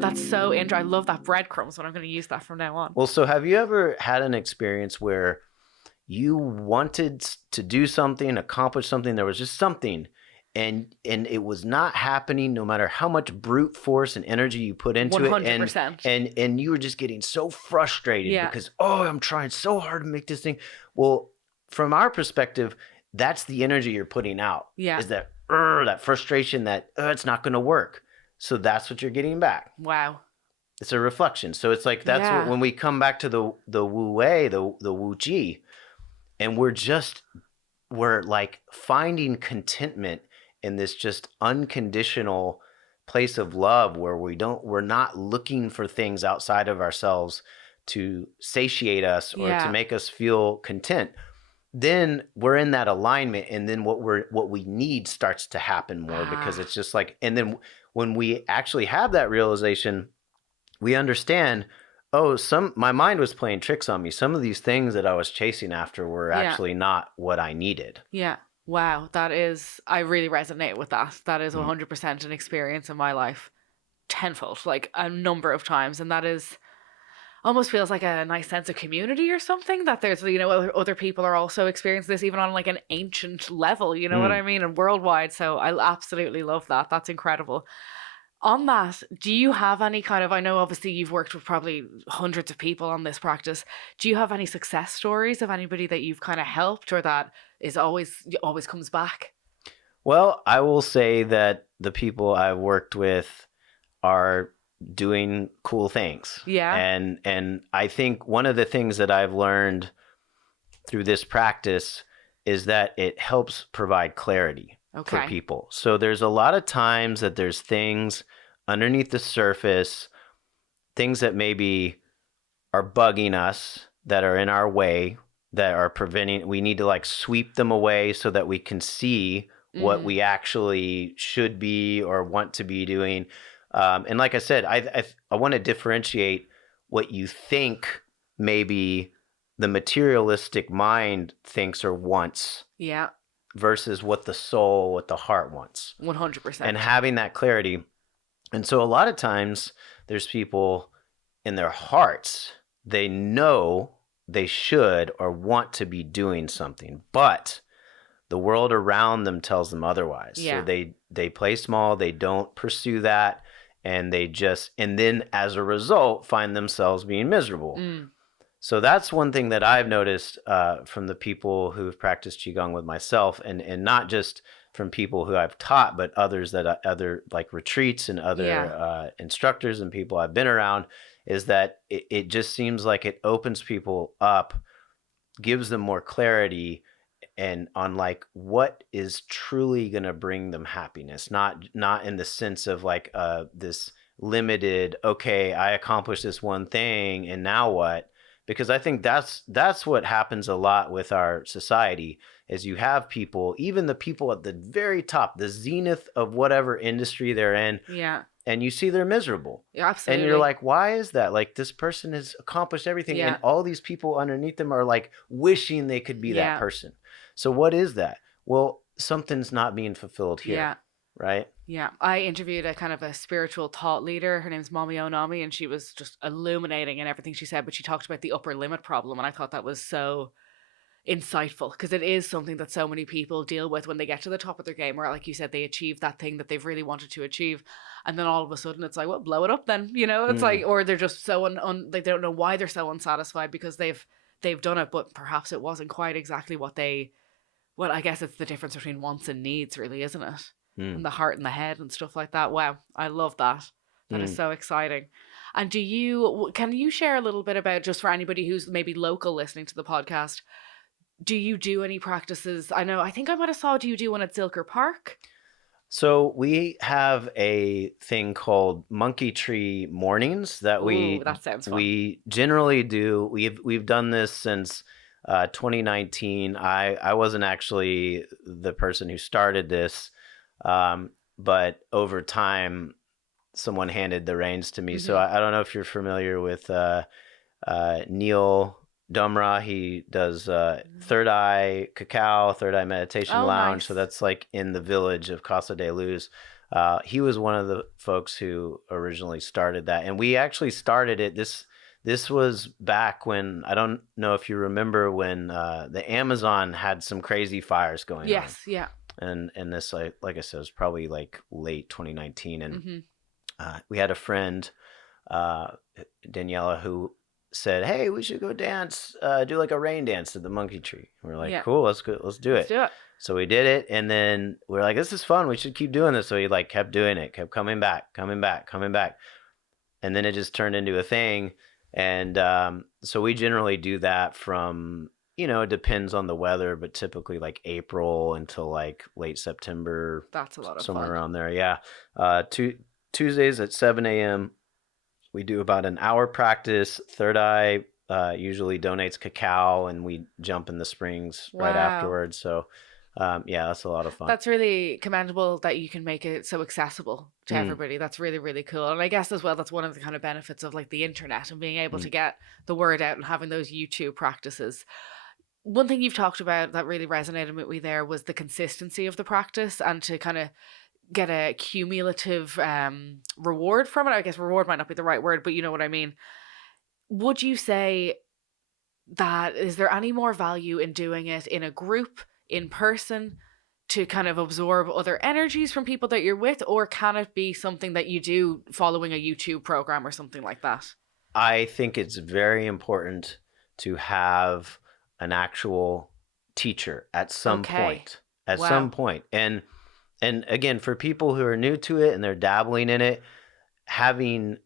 That's so interesting. I love that breadcrumbs, but I'm going to use that from now on. Well, so have you ever had an experience where you wanted to do something, accomplish something, there was just something, and it was not happening no matter how much brute force and energy you put into it, 100%. and you were just getting so frustrated because, oh, I'm trying so hard to make this thing. Well, from our perspective, that's the energy you're putting out. Is that that frustration that it's not going to work. So that's what you're getting back. Wow. It's a reflection. So it's like that's what, when we come back to the Wu Wei, the Wu Ji, and we're like finding contentment in this just unconditional place of love where we're not looking for things outside of ourselves to satiate us or to make us feel content. Then we're in that alignment, and then what we need starts to happen more because it's just like, and then when we actually have that realization, we understand, oh, my mind was playing tricks on me. Some of these things that I was chasing after were actually not what I needed. Yeah. Wow. I really resonate with that. That is 100% an experience in my life, tenfold, like a number of times. And that is almost feels like a nice sense of community or something, that there's, other people are also experiencing this even on like an ancient level, you know what I mean? And worldwide. So I absolutely love that. That's incredible. On that, do you have any kind of, I know obviously you've worked with probably hundreds of people on this practice. Do you have any success stories of anybody that you've kind of helped or that is always comes back? Well, I will say that the people I've worked with are doing cool things. Yeah. And I think one of the things that I've learned through this practice is that it helps provide clarity for people. So there's a lot of times that there's things underneath the surface, things that maybe are bugging us, that are in our way, that are preventing, we need to like sweep them away so that we can see what we actually should be or want to be doing. And like I said, I want to differentiate what you think maybe the materialistic mind thinks or wants. Yeah. Versus what the soul, what the heart wants. 100%. And having that clarity. And so a lot of times there's people in their hearts, they know they should or want to be doing something, but the world around them tells them otherwise. Yeah. So they play small, they don't pursue that, and and then as a result find themselves being miserable. So that's one thing that I've noticed from the people who've practiced Qigong with myself, and not just from people who I've taught, but others other like retreats and other instructors and people I've been around, is that it just seems like it opens people up, gives them more clarity and on like what is truly going to bring them happiness, not in the sense of like this limited, okay, I accomplished this one thing and now what? Because I think that's what happens a lot with our society is you have people, even the people at the very top, the zenith of whatever industry they're in. Yeah. And you see they're miserable. Yeah, absolutely. And you're like, why is that? Like this person has accomplished everything and all these people underneath them are like wishing they could be that person. So what is that? Well, something's not being fulfilled here. Yeah. Right? Yeah. I interviewed a kind of a spiritual thought leader. Her name's Mami Onami, and she was just illuminating in everything she said, but she talked about the upper limit problem. And I thought that was so insightful because it is something that so many people deal with when they get to the top of their game, where like you said, they achieve that thing that they've really wanted to achieve, and then all of a sudden it's like, well, blow it up then, it's like, or they're just so they don't know why they're so unsatisfied because they've done it, but perhaps it wasn't quite exactly what I guess it's the difference between wants and needs, really, isn't it? And the heart and the head and stuff like that. Wow, I love that. That is so exciting. And can you share a little bit about, just for anybody who's maybe local listening to the podcast, do you do any practices? I think I might have saw, do you do one at Zilker Park? So we have a thing called Monkey Tree Mornings that that sounds fun. We generally do. We've done this since 2019. I wasn't actually the person who started this, but over time, someone handed the reins to me. So I don't know if you're familiar with Neil Dumra. He does Third Eye Cacao, Third Eye Meditation Oh, Lounge. So nice. that's like in the village of Casa de Luz. He was one of the folks who originally started that, and we actually started it. This was back when, I don't know if you remember, when the Amazon had some crazy fires going on, Yes, yeah. and this, like I said, was probably like late 2019, and Hmm. we had a friend, uh, Daniela, who said, "Hey, we should go dance, do like a rain dance at the monkey tree." We're like, Yeah. "Cool, let's go, let's do Let's it." do it. So we did it, and then we're like, "This is fun. We should keep doing this." So he like kept doing it, kept coming back, coming back, coming back, and then it just turned into a thing. And so we generally do that from, it depends on the weather, but typically like April until like late September, That's a lot of somewhere fun. around there. Yeah. Tuesdays at 7 a.m. We do about an hour practice. Third Eye usually donates cacao, and we jump in the springs right Wow. afterwards. So, yeah, that's a lot of fun. That's really commendable that you can make it so accessible to Mm, everybody. That's really, really cool. And I guess as well, that's one of the kind of benefits of like the internet and being able to mm. get the word out and having those YouTube practices. One thing you've talked about that really resonated with me there was the consistency of the practice and to kind of get a cumulative reward from it. I guess reward might not be the right word, but you know what I mean. Would you say that is there any more value in doing it in a group, in person, to kind of absorb other energies from people that you're with, or can it be something that you do following a YouTube program or something like that? I think it's very important to have an actual teacher at some Okay. point. At some Wow. point. And again, for people who are new to it and they're dabbling in it, having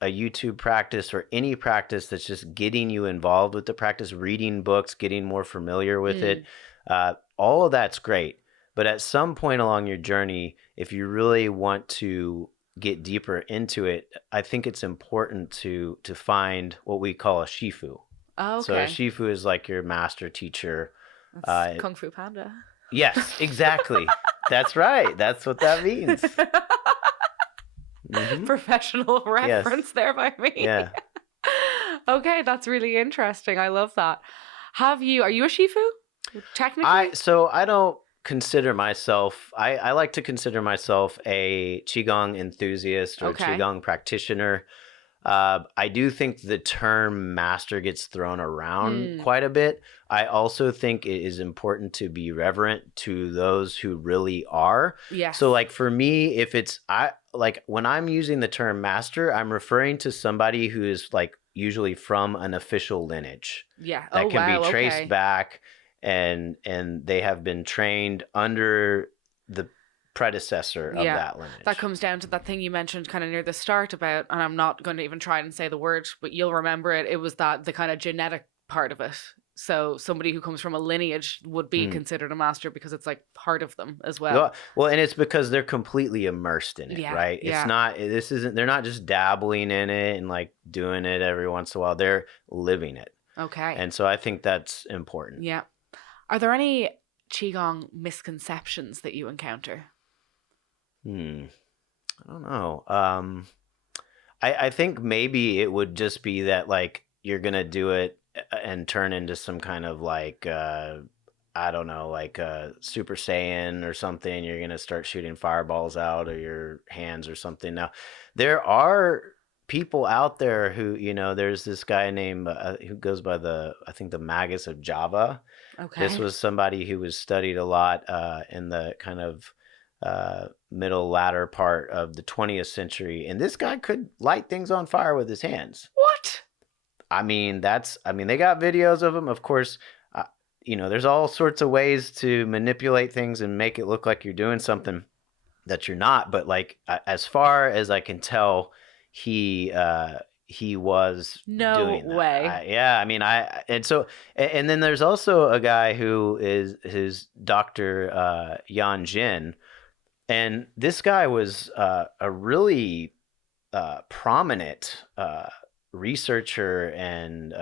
a YouTube practice or any practice that's just getting you involved with the practice, reading books, getting more familiar with it, Mm, all of that's great. But at some point along your journey, if you really want to get deeper into it, I think it's important to find what we call a shifu. So a okay. shifu is like your master teacher. That's Uh, Kung Fu Panda. yes, exactly. That's right. That's what that means. Hmm. Professional Yes. reference there by me. Yeah. Okay, that's really interesting. I love that. Are you a Shifu? I Technically? so I don't consider myself. I like to consider myself a qigong enthusiast or a Okay. qigong practitioner. I do think the term master gets thrown around Hmm. quite a bit. I also think it is important to be reverent to those who really are. Yes. So, like for me, if it's I like when I'm using the term master, I'm referring to somebody who is like usually from an official lineage Yeah. Oh, that can be wow. traced Okay. back, and they have been trained under the predecessor of Yeah. that That lineage. comes down to that thing you mentioned kind of near the start about, and I'm not going to even try and say the word, but you'll remember it. It was that the kind of genetic part of it. So somebody who comes from a lineage would be Hmm. considered a master because it's like part of them as well. Well, and it's because they're completely immersed in it, Yeah. right? It's Yeah. not, this isn't, they're not just dabbling in it and like doing it every once in a while. They're living it. Okay. And so I think that's important. Yeah. Are there any Qigong misconceptions that you encounter? Hmm. I don't know. I think maybe it would just be that like you're gonna do it and turn into some kind of like I don't know, like a Super Saiyan or something. You're gonna start shooting fireballs out of your hands or something. Now, there are people out there who, there's this guy named who goes by I think the Magus of Java. This Okay. was somebody who was studied a lot in the kind of middle latter part of the 20th century, and this guy could light things on fire with his hands. What? I mean, they got videos of him, of course. uh, there's all sorts of ways to manipulate things and make it look like you're doing something that you're not, but like as far as I can tell, he was No doing that. way. Yeah, I mean, and so and then there's also a guy who is his Dr. Yan Jin, and this guy was a really prominent researcher and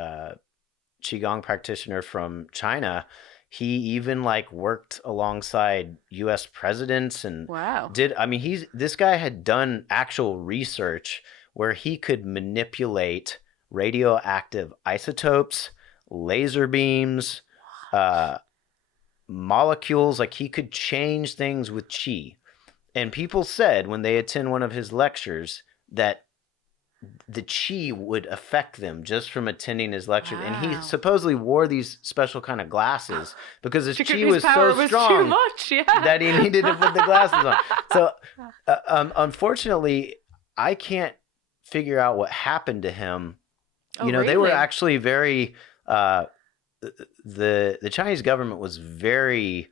qigong practitioner from China. He even like worked alongside U.S. presidents and Wow. did. I mean, this guy had done actual research where he could manipulate radioactive isotopes laser beams, molecules. Like he could change things with chi. And people said when they attend one of his lectures that the chi would affect them just from attending his lecture. Wow. And he supposedly wore these special kind of glasses because his chi was so strong too much, that he needed to put the glasses on. So unfortunately, I can't figure out what happened to him. Really? They were actually very the Chinese government was very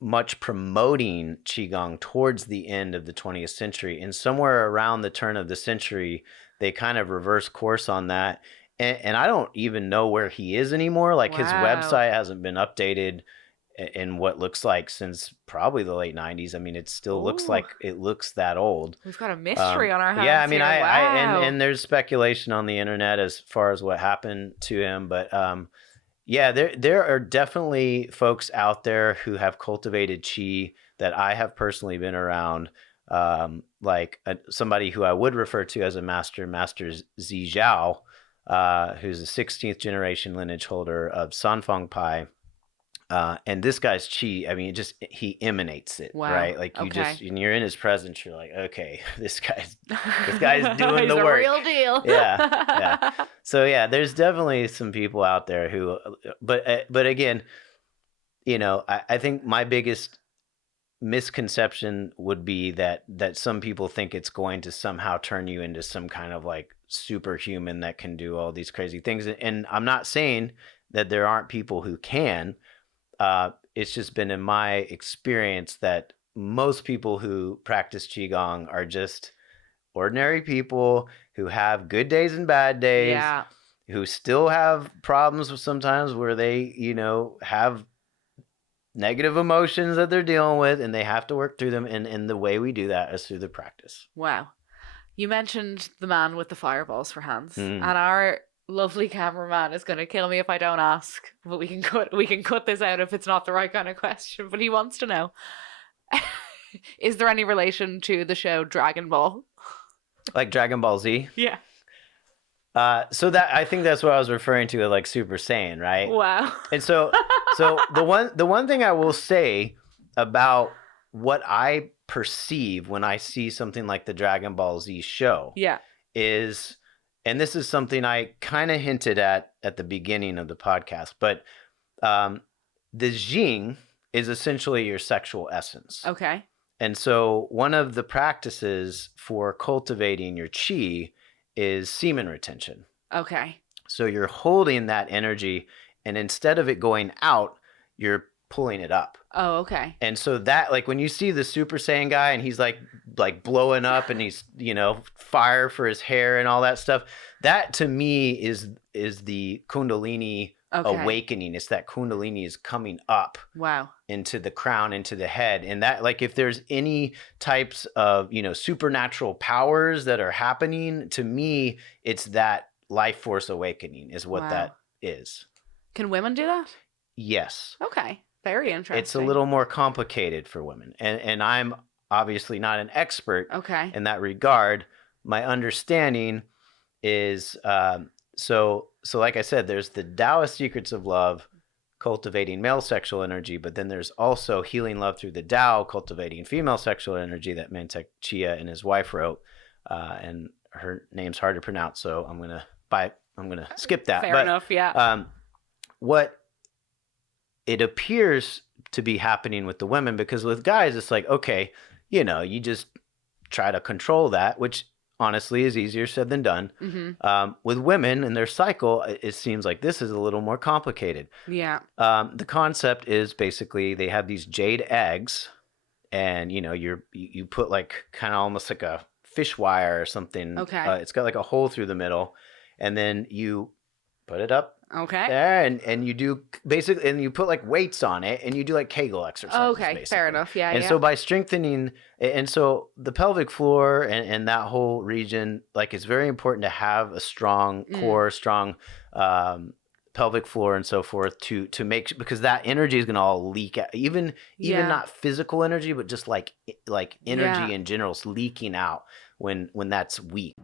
much promoting Qigong towards the end of the 20th century. And somewhere around the turn of the century, they kind of reversed course on that. And I don't even know where he is anymore. Like his website hasn't been updated in what looks like since probably the late 90s. I mean, it still looks like it looks that old. We've got a mystery on our hands. Yeah, I mean, and there's speculation on the internet as far as what happened to him. But yeah, there are definitely folks out there who have cultivated chi that I have personally been around, like somebody who I would refer to as a Master Zi Zhao, who's a 16th generation lineage holder of Sanfeng Pai. And this guy's chi, I mean, he emanates it, right? Like when you're in his presence, you're like, okay, this guy's doing the work. He's a real deal. Yeah. So yeah, there's definitely some people out there who, but again, I think my biggest misconception would be that some people think it's going to somehow turn you into some kind of like superhuman that can do all these crazy things. And I'm not saying that there aren't people who can. It's just been in my experience that most people who practice Qigong are just ordinary people who have good days and bad days, who still have problems with sometimes where they, have negative emotions that they're dealing with and they have to work through them. And the way we do that is through the practice. Wow. You mentioned the man with the fireballs for hands, and our lovely cameraman is going to kill me if I don't ask, but we can cut this out if it's not the right kind of question. But he wants to know: is there any relation to the show Dragon Ball? Like Dragon Ball Z? Yeah. So that I think that's what I was referring to, like Super Saiyan, right? Wow. And so the one thing I will say about what I perceive when I see something like the Dragon Ball Z show, is. And this is something I kind of hinted at the beginning of the podcast, but the Jing is essentially your sexual essence. Okay. And so one of the practices for cultivating your chi is semen retention. Okay. So you're holding that energy, and instead of it going out, you're pulling it up. Oh, okay. And so that, like, when you see the Super Saiyan guy and he's like blowing up and he's, fire for his hair and all that stuff, that to me is the Kundalini awakening. It's that Kundalini is coming up. Wow. Into the crown, into the head. And that, like, if there's any types of, supernatural powers that are happening, to me, it's that life force awakening is what that is. Can women do that? Yes. Okay. Very interesting. It's a little more complicated for women. And I'm obviously not an expert in that regard. My understanding is, so like I said, there's the Taoist Secrets of Love, cultivating male sexual energy, but then there's also Healing Love Through the Tao, cultivating female sexual energy that Mantek Chia and his wife wrote. And her name's hard to pronounce, so I'm gonna skip that. Fair enough, yeah. What it appears to be happening with the women, because with guys, it's like, okay, you just try to control that, which honestly is easier said than done. Mm-hmm. With women and their cycle, it seems like this is a little more complicated. Yeah. The concept is basically they have these jade eggs, and you put like kind of almost like a fish wire or something. Okay. It's got like a hole through the middle, and then you put it up. Okay. There, and you do basically, and you put like weights on it, and you do like Kegel exercises. Okay, basically. fair enough. Yeah. And so by strengthening, and so the pelvic floor and that whole region, like, it's very important to have a strong core, strong pelvic floor, and so forth to make, because that energy is going to all leak out, even not physical energy, but just like energy in general is leaking out when that's weak.